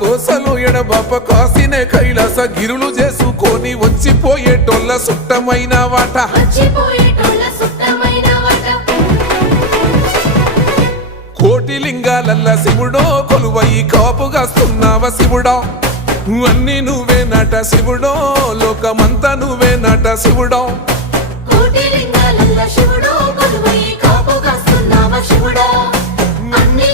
గోసలు ఎడబాప కాసినే కైలాస గిరులు చేసుకొని వచ్చిపోయేటోళ్ళ సుట్టమైన వాట కోటి లింగాలల్ల శివుడో కొలువయి కాపుగాస్తున్నావ శివుడా అన్ని నువ్వే నట శివుడో లోకమంతా నువ్వే నట శివుడో కోటి లింగాలల్ల శివుడో కొలువయి కాపుగాస్తున్నావ శివుడా అన్ని